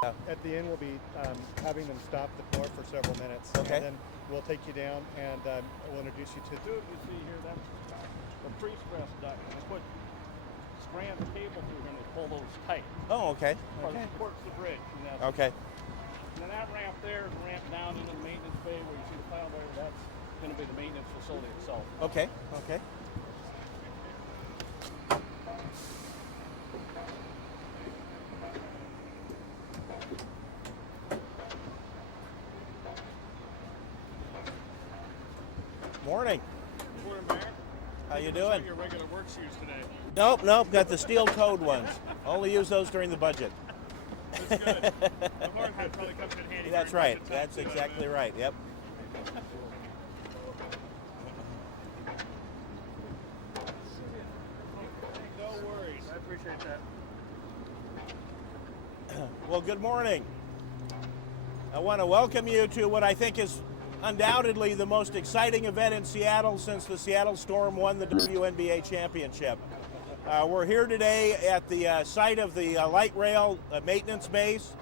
At the end, we'll be having them stop the pour for several minutes. Okay. And then we'll take you down and we'll introduce you to... Dude, you see here, that's the pre-stress duct. And they put strands of cable through here and they pull those tight. Oh, okay. Or it supports the bridge. And that's, Okay. and then that ramp there is a ramp down into the maintenance bay where you see the pile there. That's going to be the maintenance facility itself. Okay. Okay. Morning. Good morning, Mayor. How you doing? Your regular work shoes today. Nope, got the steel-toed ones. Only use those during the budget. That's good. The hard hat probably comes in handy. That's right. That's exactly right. Yep. No worries. I appreciate that. Well, good morning. I want to welcome you to what I think is undoubtedly the most exciting event in Seattle since the Seattle Storm won the WNBA championship. We're here today at the site of the light rail maintenance base,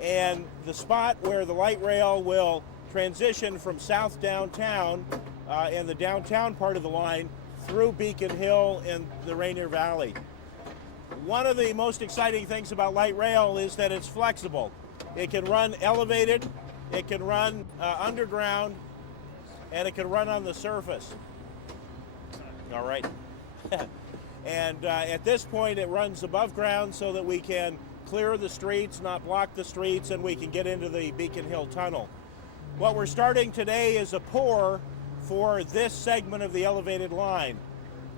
and the spot where the light rail will transition from south downtown and the downtown part of the line through Beacon Hill and the Rainier Valley. One of the most exciting things about light rail is that it's flexible. It can run elevated, it can run underground, and it can run on the surface. All right. And at this point, it runs above ground so that we can clear the streets, not block the streets, and we can get into the Beacon Hill Tunnel. What we're starting today is a pour for this segment of the elevated line.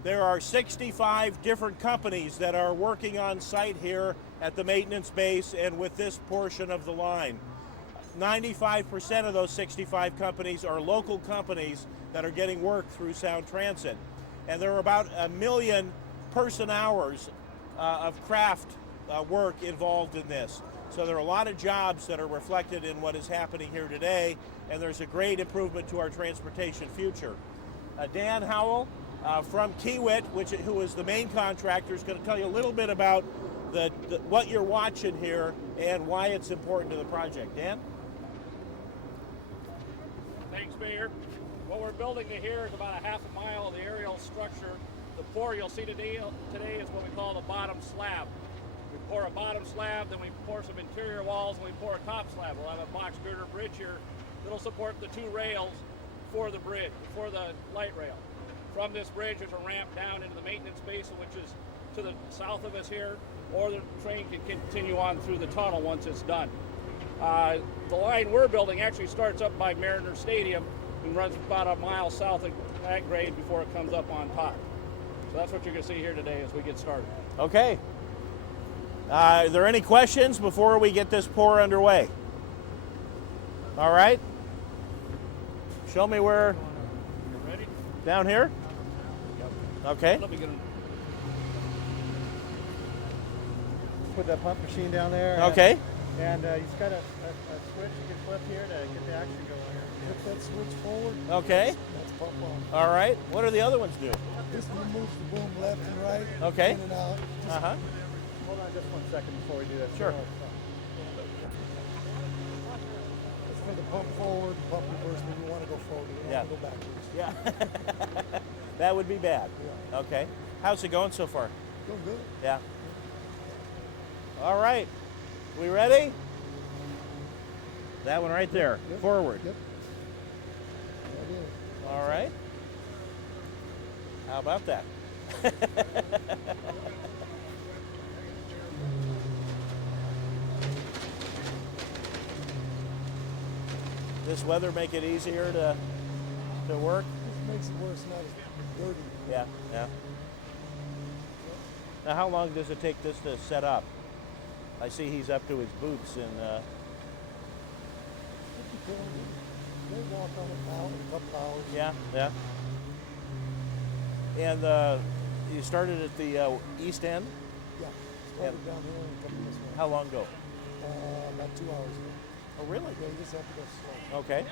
There are 65 different companies that are working on site here at the maintenance base and with this portion of the line. 95% of those 65 companies are local companies that are getting work through Sound Transit. And there are about 1 million person hours of craft work involved in this. So there are a lot of jobs that are reflected in what is happening here today, and there's a great improvement to our transportation future. Dan Howell from Kiewit, who is the main contractor, is going to tell you a little bit about what you're watching here and why it's important to the project. Dan? Thanks, Mayor. What we're building to here is about a half a mile of the aerial structure. The pour you'll see today is what we call the bottom slab. We pour a bottom slab, then we pour some interior walls, and we pour a top slab. We'll have a box girder bridge here that'll support the two rails for the bridge, for the light rail. From this bridge, there's a ramp down into the maintenance basin, which is to the south of us here, or the train can continue on through the tunnel once it's done. The line we're building actually starts up by Mariner Stadium and runs about a mile south of that grade before it comes up on top. So that's what you're going to see here today as we get started. Okay. Are there any questions before we get this pour underway? All right. Show me where. You ready? Down here? Yep. Okay. Let me get Put that pump machine down there. Okay. And he's got a switch you can flip here to get the action going here. Flip that switch forward. Okay. That's pump on. All right. What do the other ones do? This one moves the boom left and right. Okay. In and out. Uh-huh. Hold on just 1 second before we do that. Sure. It's for the pump forward, pump reverse when you want to go forward. You don't Yeah. want to go backwards. Yeah. That would be bad. Yeah. Okay. How's it going so far? Going good. Yeah. All right. We ready? That one right there. Yep. Forward. Yep. That is. All right. How about that? This weather make it easier to work? This makes it worse, not as dirty. Yeah, yeah. Now, how long does it take this to set up? I see he's up to his boots and They walk on it now in a couple hours. yeah, yeah. And you started at the east end? Yeah. Started down here and come this way. How long ago? About 2 hours ago. Oh, really? Yeah, you just have to go slow. Okay.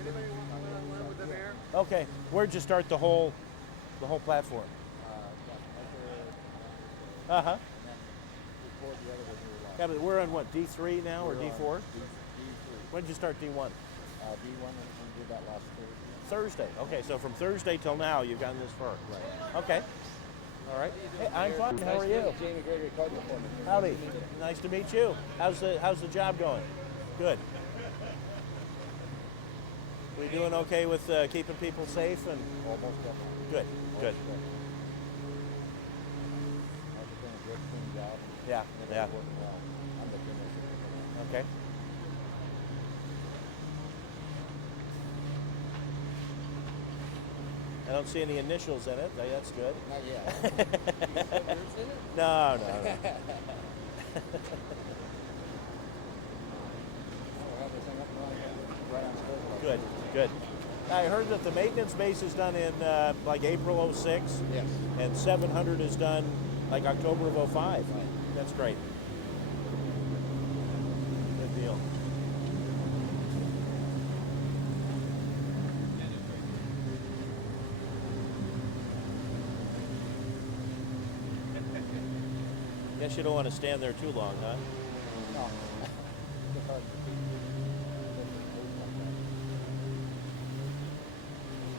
Anybody want to learn with the mayor? Okay. Where'd you start the whole platform? Uh-huh. poured the other one we were Got it. We're on what, D3 now or We're on D4? D3. When did you start D1? D1, and we did that last Thursday. Thursday. Okay, so from Thursday till now, you've gotten this far. Right. Okay. All right. Hey, I'm fine. How are you? Jamie Gregory Cardinal for me. Howdy. Nice to meet you. How's the job going? Good. We doing okay with keeping people safe and Almost definitely. good. Good. Martha's doing a good, clean job. Yeah. Everything's Yeah. working well. I'm the finisher. Okay. I don't see any initials in it. That's good. Not yet. No. We'll have this thing up and running right on schedule. Good. Good. I heard that the maintenance base is done in like April '06. Yes. And 700 is done like October of '05. Right. That's great. Good deal. Guess you don't want to stand there too long, huh? No. It's hard to see.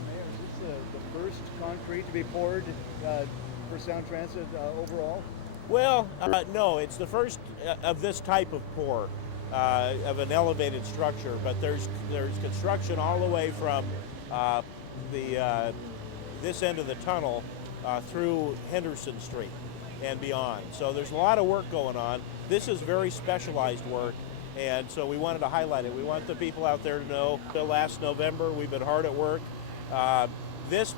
Mayor, is this the first concrete to be poured for Sound Transit overall? Well, no, it's the first of this type of pour, of an elevated structure, but there's construction all the way from this end of the tunnel through Henderson Street and beyond. So there's a lot of work going on. This is very specialized work, and so we wanted to highlight it. We want the people out there to know that last November we've been hard at work. This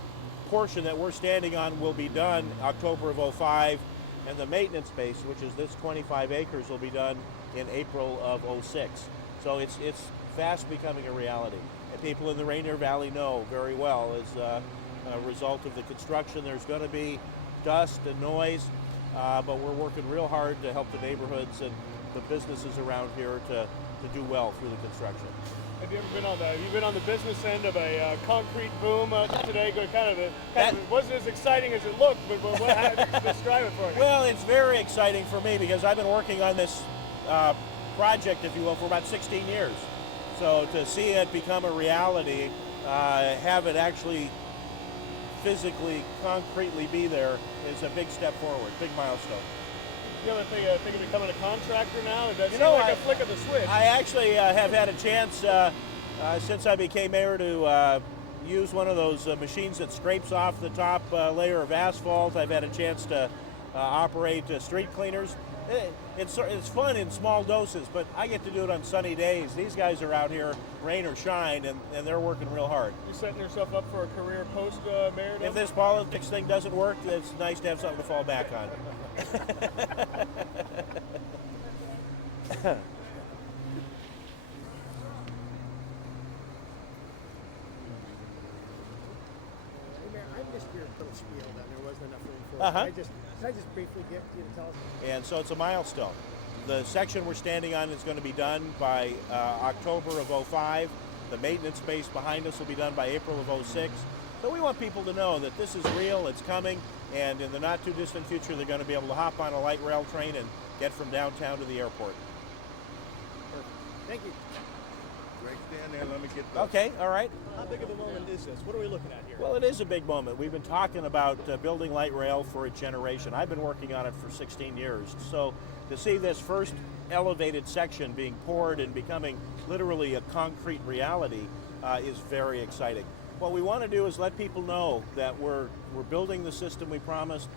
portion that we're standing on will be done October of '05, and the maintenance base, which is this 25 acres, will be done in April of '06. So it's fast becoming a reality. And people in the Rainier Valley know very well as a result of the construction there's going to be dust and noise, but we're working real hard to help the neighborhoods and the businesses around here to do well through the construction. Have you ever been on the business end of a concrete boom today? It wasn't as exciting as it looked, but how do you describe it for me? Well, it's very exciting for me because I've been working on this project, if you will, for about 16 years. So to see it become a reality, have it actually physically, concretely be there is a big step forward, big milestone. You ever think of becoming a contractor now? It does seem know, like a flick of the switch. I actually have had a chance since I became mayor to use one of those machines that scrapes off the top layer of asphalt. I've had a chance to operate street cleaners. It's fun in small doses, but I get to do it on sunny days. These guys are out here, rain or shine, and they're working real hard. You setting yourself up for a career post-mayor? If this politics thing doesn't work, it's nice to have something to fall back on. I missed your little spiel that there wasn't enough room for Uh-huh. it. Can I just briefly get you to tell us? And so it's a milestone. The section we're standing on is going to be done by October of '05. The maintenance base behind us will be done by April of '06. So we want people to know that this is real, it's coming, and in the not too distant future they're going to be able to hop on a light rail train and get from downtown to the airport. Thank you. Greg, stand there. Let me get the. Okay, all right. How big of a moment is this? What are we looking at here? Well, it is a big moment. We've been talking about building light rail for a generation. I've been working on it for 16 years. So to see this first elevated section being poured and becoming literally a concrete reality is very exciting. What we want to do is let people know that we're building the system we promised.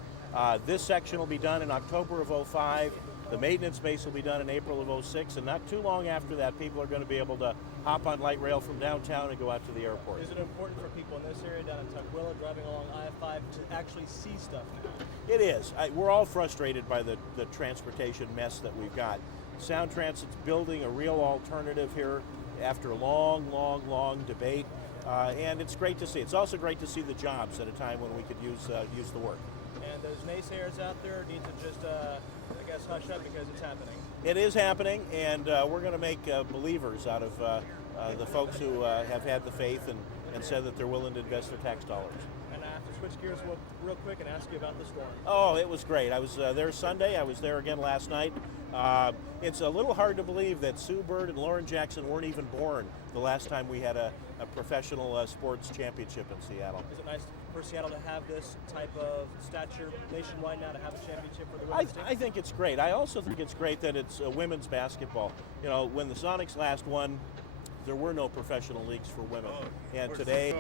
This section will be done in October of '05. The maintenance base will be done in April of '06, and not too long after that, people are going to be able to hop on light rail from downtown and go out to the airport. Is it important for people in this area down in Tukwila driving along I-5 to actually see stuff now? It is. We're all frustrated by the transportation mess that we've got. Sound Transit's building a real alternative here after a long debate, and it's great to see. It's also great to see the jobs at a time when we could use the work. And those naysayers out there need to just, I guess, hush up because it's happening. It is happening, and we're going to make believers out of the folks who have had the faith and said that they're willing to invest their tax dollars. And I have to switch gears real quick and ask you about the storm. Oh, it was great. I was there Sunday. I was there again last night. It's a little hard to believe that Sue Bird and Lauren Jackson weren't even born the last time we had a professional sports championship in Seattle. Is it nice for Seattle to have this type of stature nationwide now, to have a championship for the women's team? I think it's great. I also think it's great that it's women's basketball. You know, when the Sonics last won, there were no professional leagues for women. And today...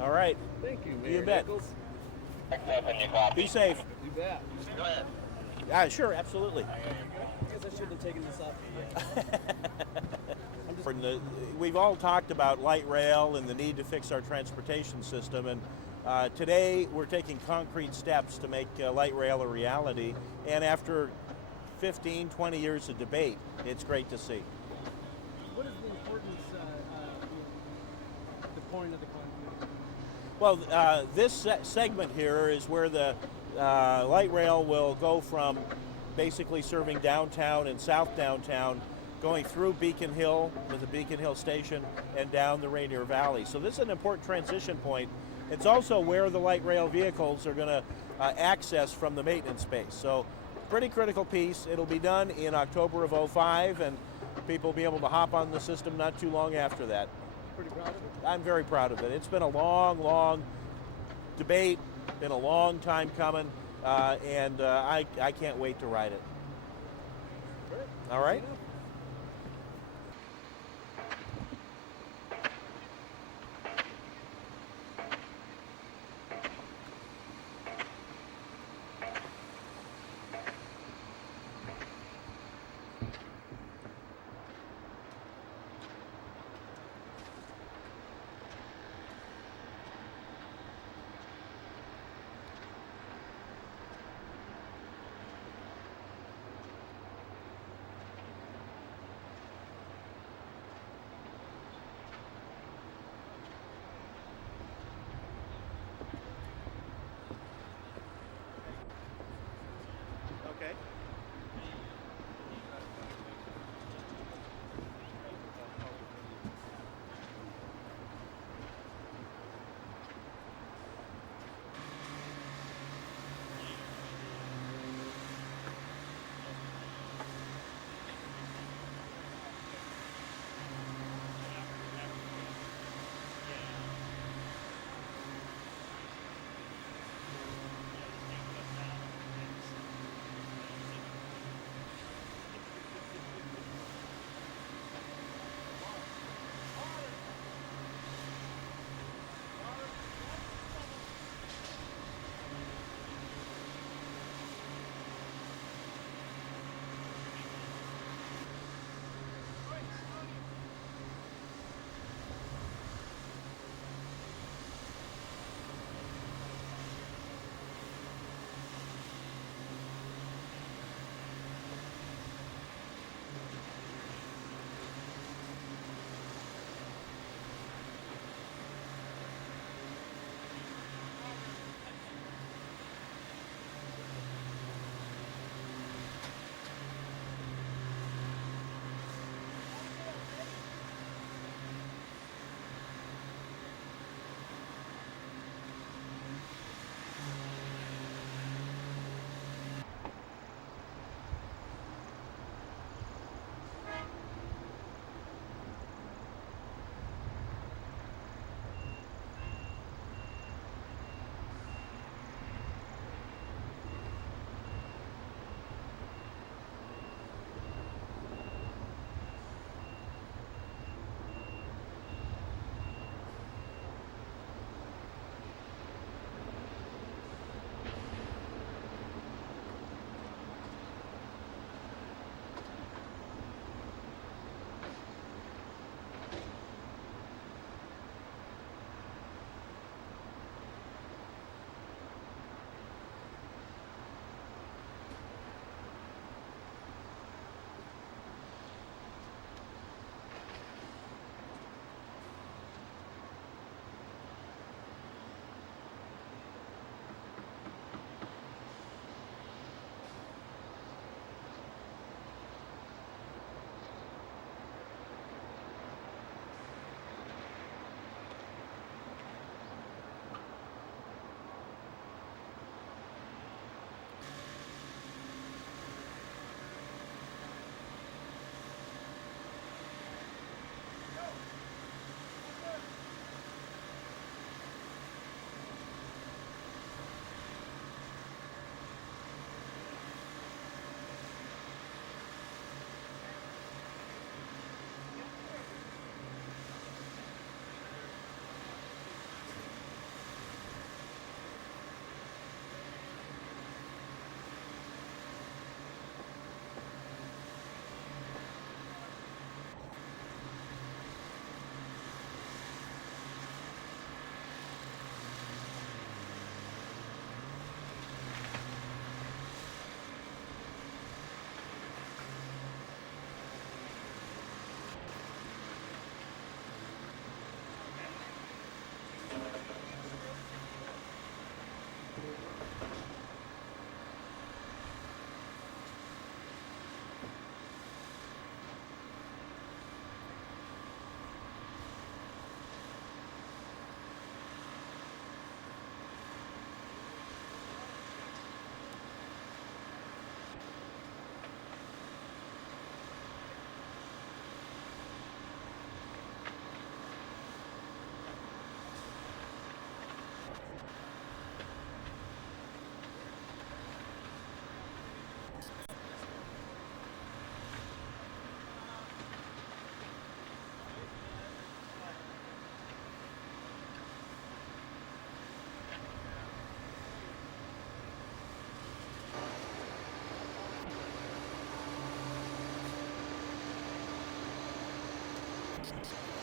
All right. Thank you, Mayor You bet. Nichols. Be safe. You bet. Yeah, sure, absolutely. I guess I shouldn't have taken this off you yet. We've all talked about light rail and the need to fix our transportation system, and today we're taking concrete steps to make light rail a reality. And after 15, 20 years of debate, it's great to see. What is the importance, the pouring of the concrete? Well, this segment here is where the light rail will go from basically serving downtown and south downtown, going through Beacon Hill with the Beacon Hill station and down the Rainier Valley. So this is an important transition point. It's also where the light rail vehicles are going to access from the maintenance space. So pretty critical piece. It'll be done in October of '05, and people will be able to hop on the system not too long after that. Pretty proud of it? I'm very proud of it. It's been a long, long debate, been a long time coming, and I can't wait to ride it. All right? championship.